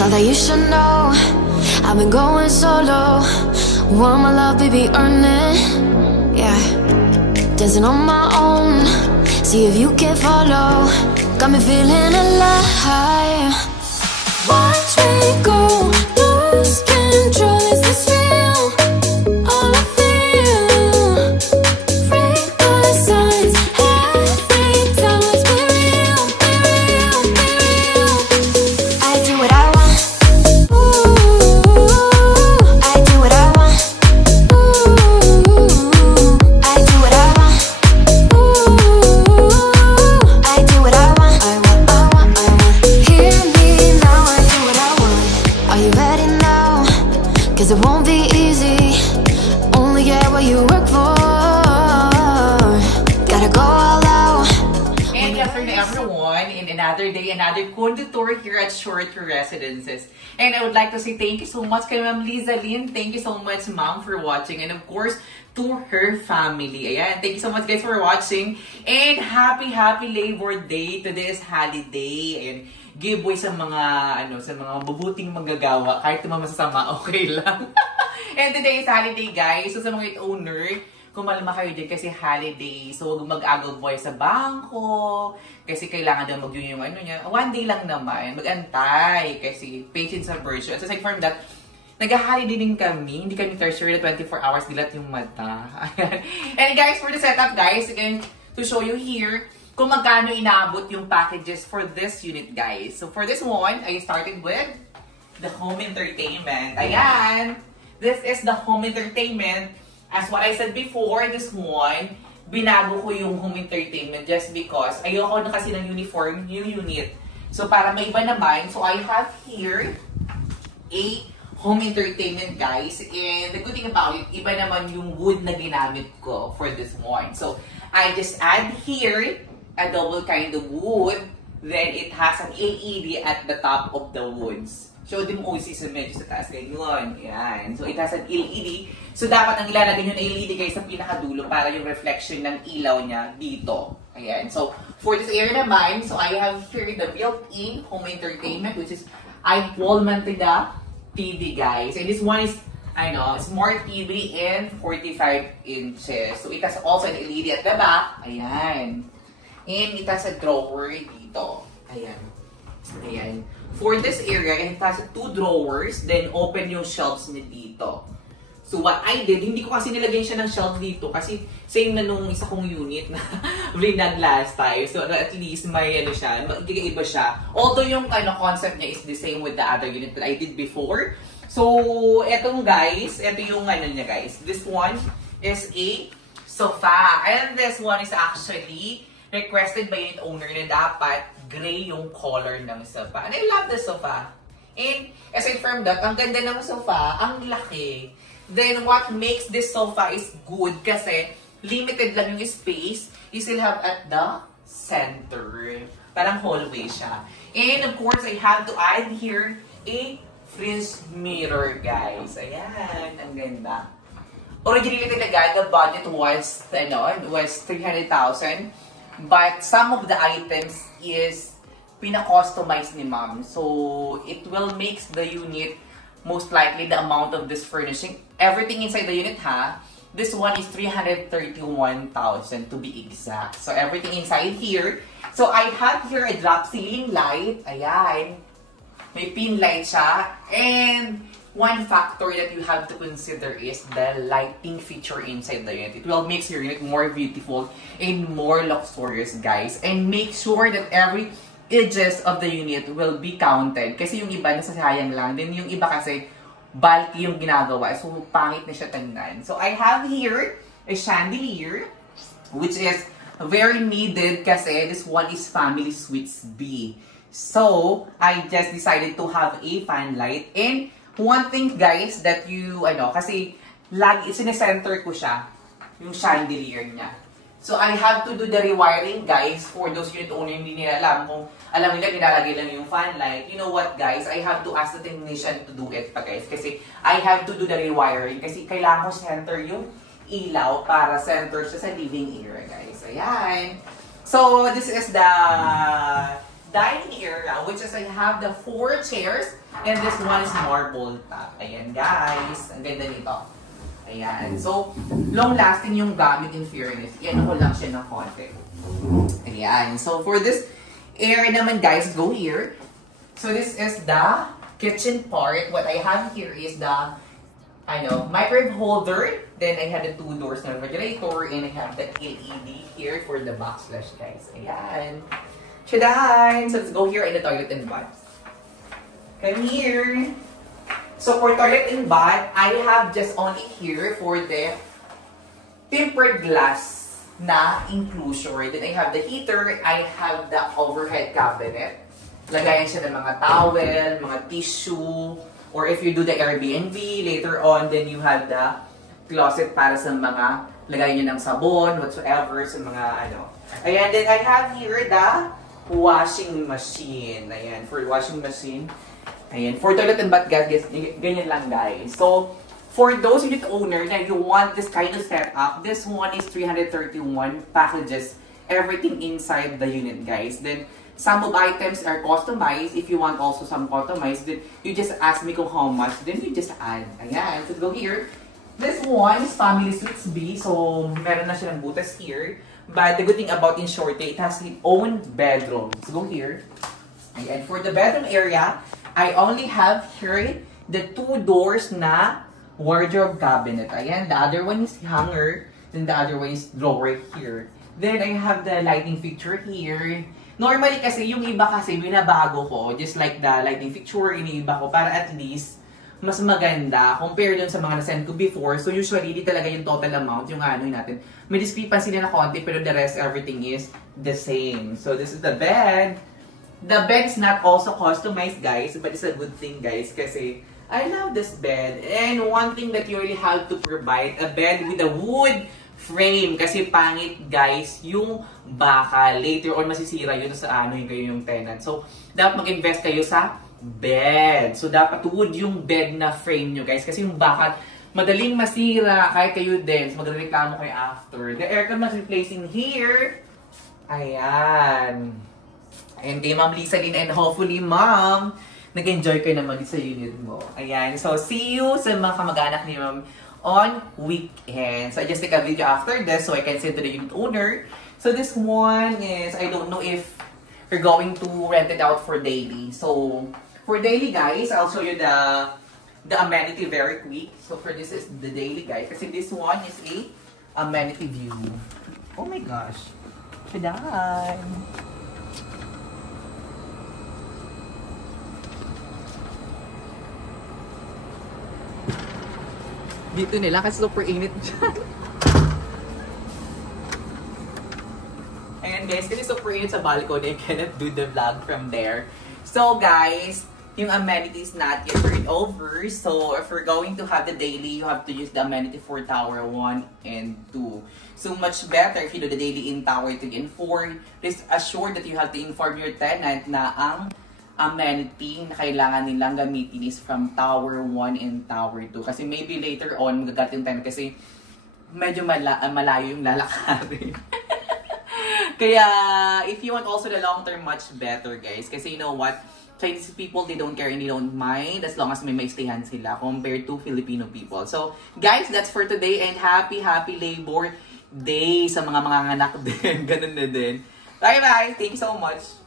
Thought that you should know I've been going solo. Want my love, baby, earn it. Yeah, dancing on my own. See if you can follow. Got me feeling alive. Watch me go, lose control. Is this real? All I feel. Break my signs every time. Let's be real, be real, be real. I do what I want. Ooh, I do what I want. Ooh, I do what I want. Ooh, I do what I want. I want, I want, I want. Hear me now, I do what I want. Are you ready now? 'Cause it won't be easy. Only get what you work for. Gotta go all out. And good afternoon everyone, in another day, another condo tour here at Short Residences. And I would like to say thank you so much kay Ma'am Liza Lynn. Thank you so much, Ma'am, for watching. And of course, to her family. Ayan, thank you so much guys for watching. And happy Labor Day. Today is holiday. And giveaway sa mga, sa mga mabuting manggagawa. Kahit naman masasama, okay lang. And today is holiday guys. So sa mga owner, kumalma kayo din kasi holiday. So, huwag mag-agaw boy sa bangko. Kasi kailangan daw mag-yun yung niya. One day lang naman. Mag-antay. Kasi patience and virtue. So, aside from that, nag-holiday din kami. Hindi kami tertiary na 24 hours dilat yung mata. And guys, for the setup guys, again, to show you here, kung magkano inaabot yung packages for this unit guys. So, for this one, I started with the home entertainment. Ayan! This is the home entertainment. As what I said before, this one, binago ko yung home entertainment just because ayoko na kasi ng uniform yung unit. So, para may iba naman, so I have here a home entertainment, guys. And the good thing about it, iba naman yung wood na ginamit ko for this one. So, I just add here a double kind of wood. Then, it has an LED at the top of the woods. Show them OC sa medyo sa taas. Ganyan. Yan. So, it has an LED. So, dapat ang ilalagay nyo na LED guys sa pinakadulo para yung reflection ng ilaw niya dito. Ayan. So, for this area naman, so I have here the built-in home entertainment, which is I wall-mounted TV guys. And this one is, Smart TV and 45 inches. So, it has also an LED at the back. Ayan. And it has a drawer dito. Ayan. Ayan. For this area, it has 2 drawers, then open yung shelves niya dito. So what I did, hindi ko kasi nilagyan siya ng shelf dito kasi same na nung isa kong unit na vlog last time. So at least may siya, magkikaiba siya. Although yung concept niya is the same with the other unit that I did before. So etong guys, ito yung niya guys. This one is a sofa. And this one is actually requested by unit owner na dapat gray yung color ng sofa. And I love the sofa. And aside from that, ang ganda ng sofa, ang laki. Then what makes this sofa is good kasi limited lang yung space. You still have at the center. Parang hallway siya. And of course, I have to add here a fringe mirror, guys. Ayan, ang ganda. Originally talaga, the budget was 300,000. But some of the items is pina-customize ni ma'am. So, it will make the unit most likely the amount of this furnishing. Everything inside the unit, this one is 331,000 to be exact. So, everything inside here. So, I have here a drop ceiling light. Ayan. May pin light siya. And one factor that you have to consider is the lighting feature inside the unit. It will make your unit more beautiful and more luxurious, guys. And make sure that every edges of the unit will be counted. Kasi yung iba nasasayang lang. Then yung iba kasi bulky yung ginagawa. So pangit na siya tingnan. So I have here a chandelier, which is very needed kasi this one is Family Suites B. So I just decided to have a fan light. And one thing guys that you, kasi lagi, sinesenter ko siya, yung chandelier niya. So, I have to do the rewiring guys for those unit owner hindi nila alam kung alam nila nilalagay lang yung fan light. You know what guys, I have to ask the technician to do it pa guys. Kasi I have to do the rewiring kasi kailangan ko center yung ilaw para center siya sa living area guys. Ayan. So, this is the dining area, which is I have the 4 chairs, and this one is marble top. Ayan, guys. Ang ganda nito. Ayan. So, long-lasting yung gamit in fairness. Yan ko lang siya ng konti. Ayan. So, for this area naman, guys, go here. So, this is the kitchen part. What I have here is the microwave holder. Then I have the 2 doors na refrigerator, and I have the LED here for the backsplash, guys. Ayan. Shadan! So let's go here in the toilet and bath. Come here. So for toilet and bath, I have just only here for the tempered glass na enclosure. Then I have the heater. I have the overhead cabinet. Lagayan siya ng mga towel, mga tissue, or if you do the Airbnb later on, then you have the closet para sa mga lagayan nyo ng sabon, whatsoever, sa mga Ayan, then I have here the washing machine. Ayan, for washing machine. Ayan, for toilet and bath, guys, ganyan lang, guys. So, for those unit owner na you want this kind of setup, this one is 331 packages, everything inside the unit, guys. Then, some of items are customized. If you want also some customized, then you just ask me kung how much, then you just add. Ayan, so go here. This one is Family Suites B, so meron na siya ng butas here. But the good thing about in Shorty, it has its own bedroom. So go here. And for the bedroom area, I only have here the 2 doors na wardrobe cabinet. Ayan, the other one is hanger, then the other one is drawer here. Then I have the lighting fixture here. Normally kasi, yung iba kasi binabago ko, just like the lighting fixture, iniiba ko para at least mas maganda compare dun sa mga na-send ko before. So usually, di talaga yung total amount, yung natin. May discrepancy na konti, pero the rest, everything is the same. So this is the bed. The bed is not also customized, guys, but it's a good thing, guys, kasi I love this bed. And one thing that you really have to provide, a bed with a wood frame. Kasi pangit, guys, yung bakal. Later on, masisira yun sa yung tenant. So, dapat mag-invest kayo sa bed. So, dapat wood yung bed na frame nyo, guys. Kasi yung bakal, madaling masira. Kahit kayo din. So, magreklamo kayo after. The aircon must replace in here. Ayan. And kay Ma'am Lisa din. And hopefully, Ma'am, nag-enjoy kayo naman sa unit mo. Ayan. So, see you sa mga kamag-anak ni Ma'am on weekend. So, I just take a video after this so I can send to the unit owner. So, this one is, I don't know if you're going to rent it out for daily. So, for daily, guys, I'll show you the amenity very quick. So, for this is the daily, guys. Kasi this one is a amenity view. Oh my gosh. Shadan! Dito nila kasi super init dyan. Ayan guys, kasi super init sa balcony. I cannot do the vlog from there. So guys, yung amenities not yet turned over. So if we're going to have the daily, you have to use the amenity for Tower 1 and 2. So much better if you do the daily in Tower 3 and 4. Please assure that you have to inform your tenant na ang amenity na kailangan nilang gamitin is from Tower 1 and Tower 2. Kasi maybe later on, magagat yung time kasi medyo malayo yung lalakarin. Kaya, if you want also the long term, much better, guys. Kasi you know what? Chinese people, they don't care and they don't mind as long as may stayhan sila compared to Filipino people. So, guys, that's for today and happy Labor Day sa mga anak din. Ganun na din. Bye-bye! Thank you so much!